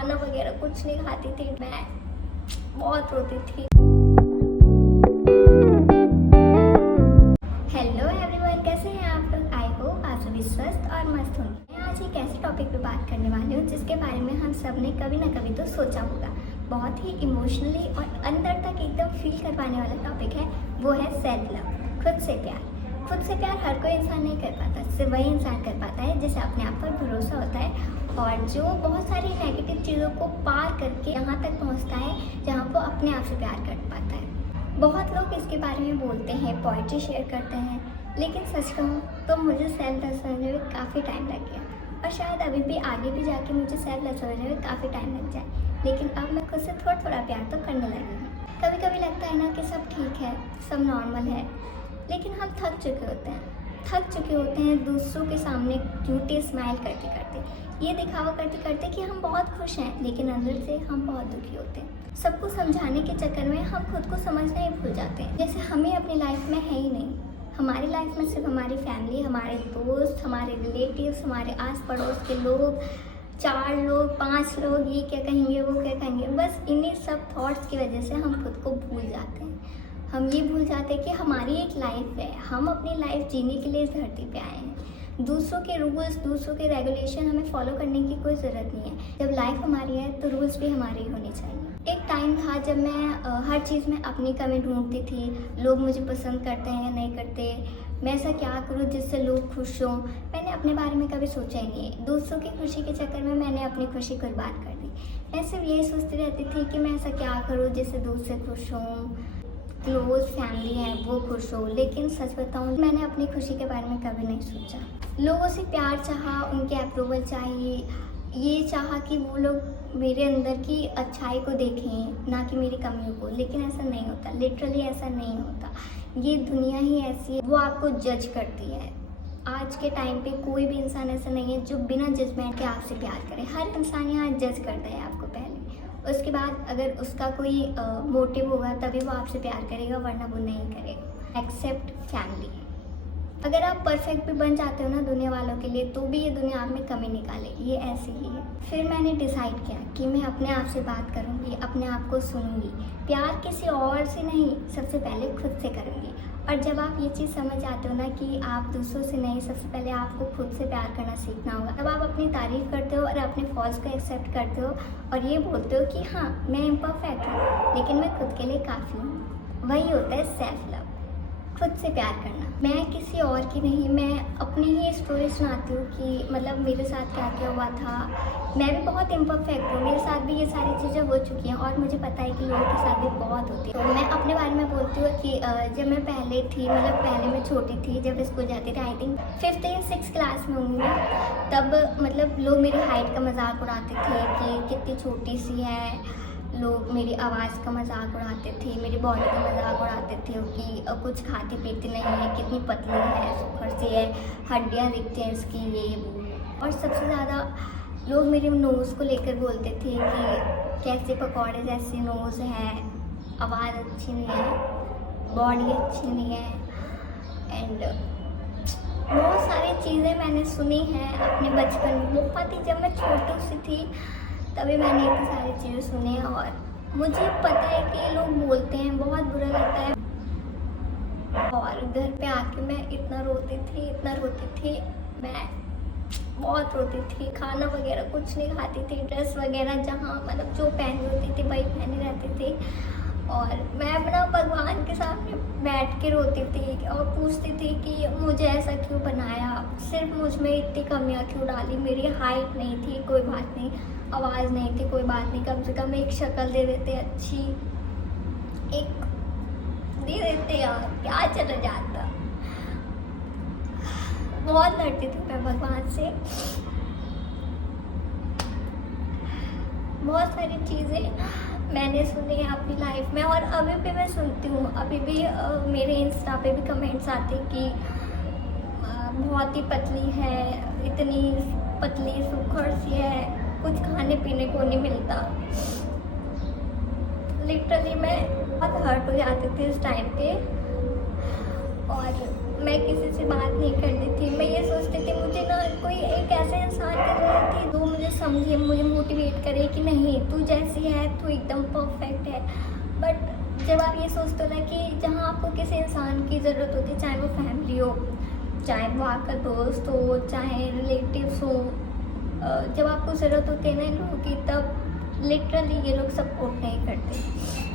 खाना वगैरह कुछ नहीं खाती थी, मैं बहुत रोती थी। हेलो एवरीवन, कैसे हैं आप लोग? आई होप आप सभी स्वस्थ और मस्त होंगे। मैं आज एक ऐसे टॉपिक पे बात करने वाली हूँ जिसके बारे में हम सब ने कभी ना कभी तो सोचा होगा। बहुत ही इमोशनली और अंदर तक एकदम फील करवाने वाला टॉपिक है, वो है सेल्फ लव, खुद से प्यार। खुद से प्यार हर कोई इंसान नहीं कर पाता, सिर्फ वही इंसान कर पाता है जिसे अपने आप पर भरोसा होता है और जो बहुत सारी नेगेटिव चीज़ों को पार करके यहाँ तक पहुँचता है जहाँ वो अपने आप से प्यार कर पाता है। बहुत लोग इसके बारे में बोलते हैं, पोइट्री शेयर करते हैं, लेकिन सच कहूँ तो मुझे सेल्फ लव समझने में काफ़ी टाइम लग गया और शायद अभी भी आगे भी जाके मुझे सेल्फ लव समझने में काफ़ी टाइम लग जाए। लेकिन अब मैं खुद से थोड़ा थोड़ा प्यार तो करने लगी हूँ। कभी कभी लगता है ना कि सब ठीक है, सब नॉर्मल है, लेकिन हम थक चुके होते हैं दूसरों के सामने झूठी स्माइल करते करते, ये दिखावा करते करते कि हम बहुत खुश हैं, लेकिन अंदर से हम बहुत दुखी होते हैं। सबको समझाने के चक्कर में हम खुद को समझना ही भूल जाते हैं, जैसे हमें अपनी लाइफ में है ही नहीं। हमारी लाइफ में सिर्फ हमारी फैमिली, हमारे दोस्त, हमारे रिलेटिव्स, हमारे आस पड़ोस के लोग, 4 लोग 5 लोग, ये क्या कहेंगे वो क्या कहेंगे, बस इन्हीं सब थॉट्स की वजह से हम खुद को भूल जाते हैं। हम ये भूल जाते हैं कि हमारी एक लाइफ है, हम अपनी लाइफ जीने के लिए इस धरती पे आए हैं। दूसरों के रूल्स, दूसरों के रेगुलेशन हमें फॉलो करने की कोई ज़रूरत नहीं है। जब लाइफ हमारी है तो रूल्स भी हमारे ही होने चाहिए। एक टाइम था जब मैं हर चीज़ में अपनी कमी ढूंढती थी, लोग मुझे पसंद करते हैं या नहीं करते, मैं ऐसा क्या करूँ जिससे लोग खुश हों। मैंने अपने बारे में कभी सोचा ही नहीं। दूसरों की खुशी के चक्कर में मैंने अपनी खुशी कुर्बान कर दी। मैं सिर्फ यही सोचती रहती थी कि मैं ऐसा क्या करूँ जिससे दूसरे खुश हों, क्लोज फैमिली है वो खुश हो। लेकिन सच बताऊँ, मैंने अपनी खुशी के बारे में कभी नहीं सोचा। लोगों से प्यार चाहा, उनके अप्रूवल चाहिए, ये चाहा कि वो लोग मेरे अंदर की अच्छाई को देखें, ना कि मेरी कमियों को। लेकिन ऐसा नहीं होता, लिटरली ऐसा नहीं होता। ये दुनिया ही ऐसी है, वो आपको जज करती है। आज के टाइम पे कोई भी इंसान ऐसा नहीं है जो बिना जजमेंट के आपसे प्यार करे। हर इंसान यहाँ जज करता है आपको पहले, उसके बाद अगर उसका कोई मोटिव होगा तभी वो आपसे प्यार करेगा, वरना वो नहीं करेगा। Except family. अगर आप परफेक्ट भी बन जाते हो ना दुनिया वालों के लिए, तो भी ये दुनिया आप में कमी निकालेगी, ये ऐसी ही है। फिर मैंने डिसाइड किया कि मैं अपने आप से बात करूँगी, अपने आप को सुनूंगी। प्यार किसी और से नहीं, सबसे पहले खुद से करूँगी। और जब आप ये चीज़ समझ जाते हो ना कि आप दूसरों से नहीं, सबसे पहले आपको खुद से प्यार करना सीखना होगा, तब आप अपनी तारीफ़ करते हो और अपने फॉल्स को एक्सेप्ट करते हो और ये बोलते हो कि हाँ, मैं इम्परफेक्ट हूँ, लेकिन मैं खुद के लिए काफ़ी हूँ। वही होता है सेल्फ लव, खुद से प्यार करना। मैं किसी और की नहीं, मैं अपनी ही स्टोरी सुनाती हूँ कि मतलब मेरे साथ क्या क्या हुआ था। मैं भी बहुत इम्परफेक्ट हूँ, मेरे साथ भी ये सारी चीज़ें हो चुकी हैं और मुझे पता है कि लोगों के साथ भी बहुत होती है। तो मैं अपने बारे में बोलती हूँ कि जब मैं पहले थी, मतलब पहले मैं छोटी थी, जब स्कूल जाती थी, आई थिंक 5th या 6th क्लास में हूँ मैं, तब मतलब लोग मेरी हाइट का मजाक उड़ाते थे कि कितनी छोटी सी है। लोग मेरी आवाज़ का मजाक उड़ाते थे, मेरी बॉडी का मजाक उड़ाते थे कि कुछ खाती पीती नहीं है, कितनी पतली है, सुखर सी है, हड्डियाँ दिखती हैं इसकी, ये वो। और सबसे ज़्यादा लोग मेरे नोज़ को लेकर बोलते थे कि कैसे पकौड़े जैसी नोज़ है, आवाज़ अच्छी नहीं है, बॉडी अच्छी नहीं है। एंड बहुत सारी चीज़ें मैंने सुनी हैं अपने बचपन में, बहुत ही जब मैं छोटी सी थी तभी मैंने इतनी सारी चीज़ें सुनी हैं और मुझे पता है कि लोग बोलते हैं, बहुत बुरा लगता है। और घर पे आके मैं इतना रोती थी, मैं बहुत रोती थी। खाना वगैरह कुछ नहीं खाती थी, ड्रेस वगैरह जहाँ मतलब जो पहनी होती थी वही पहनी रहती थी। और मैं अपना भगवान के सामने बैठ के रोती थी और पूछती थी कि मुझे ऐसा क्यों बनाया, सिर्फ मुझ में इतनी कमियां क्यों डाली। मेरी हाइट नहीं थी, कोई बात नहीं, आवाज़ नहीं थी, कोई बात नहीं, कम से कम एक शक्ल दे देते, अच्छी एक दे देते यार, क्या चला जाता। बहुत लड़ती थी मैं भगवान से, बहुत सारी चीज़ें मैंने सुनी है अपनी लाइफ में और अभी भी मैं सुनती हूँ। अभी भी मेरे इंस्टा पे भी कमेंट्स आते कि बहुत ही पतली है, इतनी पतली सुखर सी है, कुछ खाने पीने को नहीं मिलता। लिटरली मैं बहुत हर्ट हो जाती थी उस टाइम पे और मैं किसी से बात नहीं करती थी। मैं ये सोचती थी मुझे ना कोई एक ऐसे इंसान की ज़रूरत थी जो मुझे समझे, मुझे मोटिवेट करे कि नहीं तू जैसी है तू एकदम परफेक्ट है। बट जब आप ये सोचते हो ना कि जहाँ आपको किसी इंसान की ज़रूरत होती है, चाहे वो फैमिली हो, चाहे वो आपका दोस्त हो, चाहे रिलेटिव्स हो, जब आपको ज़रूरत होती है ना इन लोगों की, तब लिटरली ये लोग सपोर्ट नहीं करते।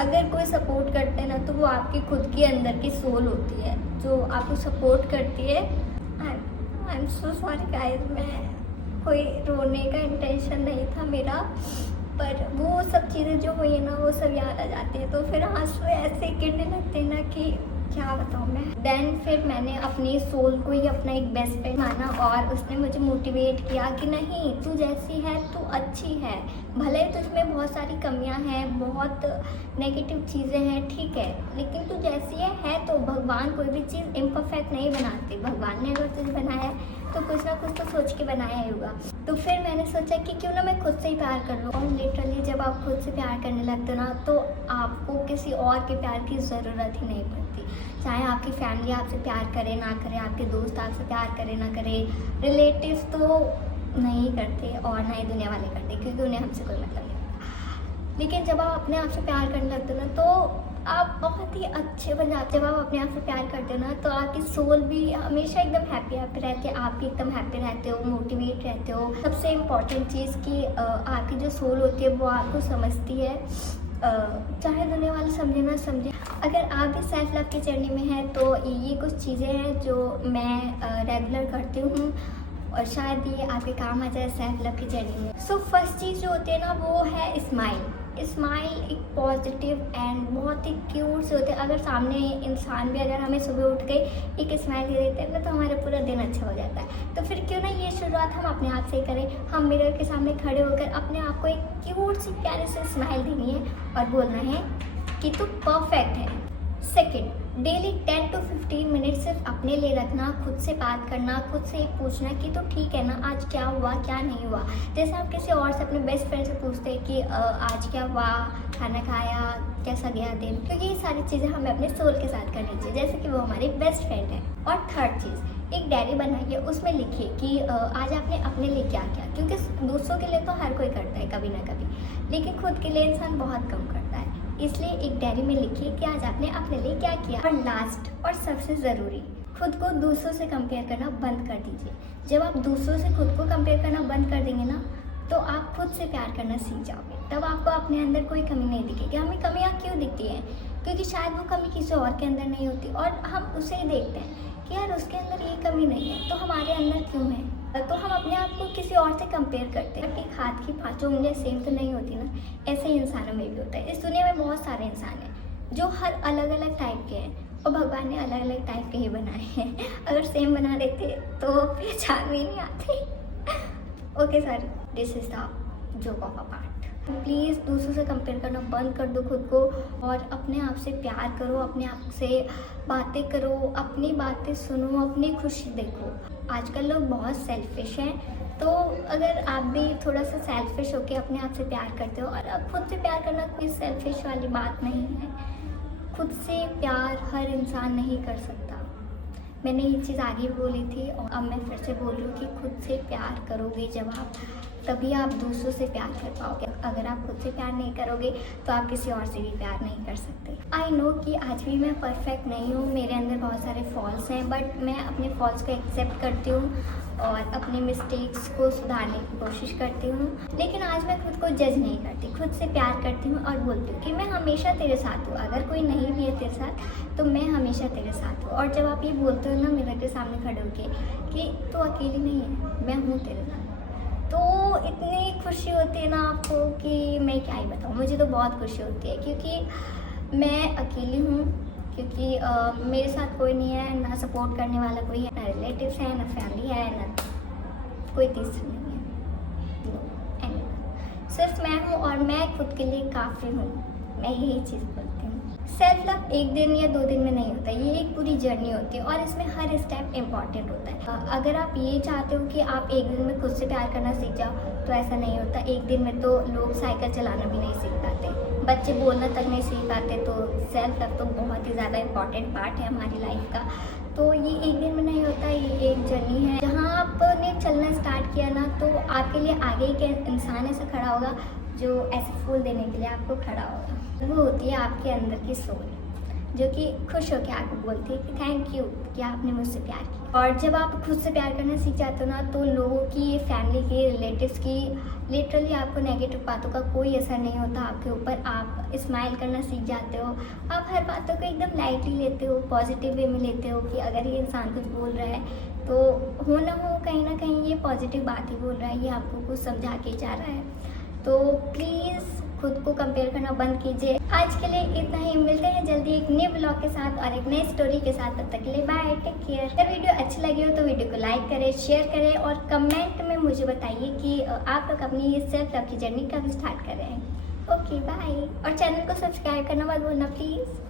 अगर कोई सपोर्ट करते हैं ना तो वो आपकी खुद की अंदर की सोल होती है जो आपको सपोर्ट करती है। I am so sorry guys, मैं कोई रोने का इंटेंशन नहीं था मेरा, पर वो सब चीज़ें जो हुई है ना वो सब याद आ जाती है तो फिर आंसू ऐसे गिरने लगते हैं ना कि क्या बताऊँ मैं। देन फिर मैंने अपनी सोल को ही अपना एक बेस्ट फ्रेंड माना और उसने मुझे मोटिवेट किया कि नहीं तू जैसी है तू अच्छी है, भले ही तुझमें बहुत सारी कमियां हैं, बहुत नेगेटिव चीज़ें हैं, ठीक है, लेकिन तू जैसी है तो भगवान कोई भी चीज़ इम्परफेक्ट नहीं बनाते। भगवान ने अगर तुझे बनाया है तो कुछ ना कुछ तो सोच के बनाया ही होगा। तो फिर मैंने सोचा कि क्यों ना मैं खुद से ही प्यार कर लूँ। और लिटरली जब आप खुद से प्यार करने लगते हो ना तो आपको किसी और के प्यार की ज़रूरत ही नहीं पड़ती। चाहे आपकी फैमिली आपसे प्यार करे ना करे, आपके दोस्त आपसे प्यार करे ना करे, रिलेटिव्स तो नहीं करते और ना ही दुनिया वाले करते क्योंकि उन्हें हमसे कोई मतलब नहीं होता। लेकिन जब आप अपने आप से प्यार करने लगते हो ना तो आप बहुत ही अच्छे बन जाते हो। जब आप अपने आप से प्यार करते हो ना तो आपकी सोल भी हमेशा एकदम हैप्पी रहती है, आप भी एकदम हैप्पी रहते हो, मोटिवेट रहते हो। सबसे इम्पॉर्टेंट चीज़ कि आपकी जो सोल होती है वो आपको समझती है, चाहे दुनिया वाले समझे ना समझे। अगर आप भी सेल्फ लव की जर्नी में हैं तो ये कुछ चीज़ें हैं जो मैं रेगुलर करती हूँ और शायद ये आपके काम आ जाए सेल्फ लव की जर्नी में। सो फर्स्ट चीज़ जो होती है ना वो है स्माइल। स्माइल एक पॉजिटिव एंड बहुत ही क्यूट से होते हैं। अगर सामने इंसान भी अगर हमें सुबह उठ के एक स्माइल दे देते हैं ना तो हमारा पूरा दिन अच्छा हो जाता है। तो फिर क्यों ना ये शुरुआत हम अपने आप से ही करें। हम मिरर के सामने खड़े होकर अपने आप को एक क्यूट सी प्यारी सी स्माइल देनी है और बोलना है कि तू परफेक्ट है। सेकेंड, डेली 10 to 15 मिनट सिर्फ अपने लिए रखना, खुद से बात करना, खुद से पूछना कि तो ठीक है ना, आज क्या हुआ क्या नहीं हुआ। जैसे आप किसी और से अपने बेस्ट फ्रेंड से पूछते हैं कि आज क्या हुआ, खाना खाया, कैसा गया दिन, क्योंकि ये सारी चीज़ें हमें अपने सोल के साथ करनी चाहिए जैसे कि वो हमारी बेस्ट फ्रेंड है। और थर्ड चीज़, एक डायरी बनाइए, उसमें लिखिए कि आज आपने अपने लिए क्या किया, क्योंकि दूसरों के लिए तो हर कोई करता है कभी ना कभी, लेकिन खुद के लिए इंसान बहुत कम करता है। इसलिए एक डायरी में लिखिए कि आज आपने अपने लिए क्या किया। और लास्ट और सबसे ज़रूरी, खुद को दूसरों से कंपेयर करना बंद कर दीजिए। जब आप दूसरों से खुद को कंपेयर करना बंद कर देंगे ना तो आप खुद से प्यार करना सीख जाओगे। तब आपको अपने अंदर कोई कमी नहीं दिखेगी। हमें कमियाँ क्यों दिखती हैं? क्योंकि शायद वो कमी किसी और के अंदर नहीं होती और हम उसे ही देखते हैं कि यार उसके अंदर ये कमी नहीं है तो हमारे अंदर क्यों है। तो हम अपने आप को किसी और से कंपेयर करते हैं। एक हाथ की पांचों उंगलियां सेम तो नहीं होती ना, ऐसे ही इंसानों में भी होता है। इस दुनिया में बहुत सारे इंसान हैं जो हर अलग अलग टाइप के हैं और भगवान ने अलग अलग टाइप के ही बनाए हैं। अगर सेम बना देते तो पहचान भी नहीं आती। Okay sir, this is the joke of a part. Please दूसरों से कंपेयर करना बंद कर दो खुद को और अपने आप से प्यार करो, अपने आप से बातें करो, अपनी बातें सुनो, अपनी खुशी देखो। आजकल लोग बहुत सेल्फिश हैं, तो अगर आप भी थोड़ा सा सेल्फिश होकर अपने आप से प्यार करते हो, और अब खुद से प्यार करना कोई सेल्फिश वाली बात नहीं है। खुद से प्यार हर इंसान नहीं कर सकता। मैंने ये चीज़ आगे भी बोली थी और अब मैं फिर से बोल रही हूँ कि खुद से प्यार करोगे जब आप, तभी आप दूसरों से प्यार कर पाओगे। अगर आप खुद से प्यार नहीं करोगे तो आप किसी और से भी प्यार नहीं कर सकते। आई नो कि आज भी मैं परफेक्ट नहीं हूँ, मेरे अंदर बहुत सारे फॉल्स हैं, बट मैं अपने फॉल्स को एक्सेप्ट करती हूँ और अपने मिस्टेक्स को सुधारने की कोशिश करती हूँ। लेकिन आज मैं खुद को जज नहीं करती, खुद से प्यार करती हूँ और बोलती हूँ कि मैं हमेशा तेरे साथ हूँ। अगर कोई नहीं भी है तेरे साथ तो मैं हमेशा तेरे साथ हूँ। और जब आप ये बोलते हो ना मिरर के सामने खड़े होके कि तू अकेली नहीं है, मैं हूँ तेरे साथ, तो इतनी खुशी होती है ना आपको कि मैं क्या ही बताऊँ। मुझे तो बहुत खुशी होती है क्योंकि मैं अकेली हूँ, क्योंकि मेरे साथ कोई नहीं है, ना सपोर्ट करने वाला कोई है, ना रिलेटिव्स है, ना फैमिली है, ना कोई तीसरा नहीं है। सिर्फ मैं हूँ और मैं खुद के लिए काफ़ी हूँ। मैं यही चीज़ बोलती हूँ। सेल्फ लव एक दिन या 2 दिन में नहीं होता, ये एक पूरी जर्नी होती है और इसमें हर स्टेप इम्पॉर्टेंट होता है। अगर आप ये चाहते हो कि आप एक दिन में खुद से प्यार करना सीख जाओ तो ऐसा नहीं होता। एक दिन में तो लोग साइकिल चलाना भी नहीं सीख पाते, बच्चे बोलना तक नहीं सीख पाते। तो सेल्फ लव तो बहुत ही ज़्यादा इम्पॉर्टेंट पार्ट है हमारी लाइफ का। तो ये एक दिन में नहीं होता, ये एक जर्नी है। जहाँ आपने चलना स्टार्ट किया ना, तो आपके लिए आगे एक इंसान ऐसा खड़ा होगा जो ऐसे फूल देने के लिए आपको खड़ा होगा। वो होती है आपके अंदर की सोल, जो कि खुश होकर आपको बोलती है कि थैंक यू कि आपने मुझसे प्यार किया। और जब आप खुद से प्यार करना सीख जाते हो ना, तो लोगों की, फैमिली की, रिलेटिव्स की लिटरली आपको नेगेटिव बातों का कोई असर नहीं होता आपके ऊपर। आप स्माइल करना सीख जाते हो, आप हर बातों को एकदम लाइटली लेते हो, पॉजिटिव वे में लेते हो कि अगर ये इंसान कुछ बोल रहा है तो हो ना हो कहीं ना कहीं ये पॉजिटिव बात ही बोल रहा है, ये आपको कुछ समझा के जा रहा है। तो प्लीज़ खुद को कंपेयर करना बंद कीजिए। आज के लिए इतना ही, मिलते हैं जल्दी एक नए ब्लॉग के साथ और एक नई स्टोरी के साथ। तब तक के लिए बाय, टेक केयर। अगर वीडियो अच्छी लगी हो तो वीडियो को लाइक करें, शेयर करें और कमेंट में मुझे बताइए कि आप लोग अपनी ये सेल्फ लव की जर्नी कब स्टार्ट कर रहे हैं। ओके बाय, और चैनल को सब्सक्राइब करना मत भूलना प्लीज़।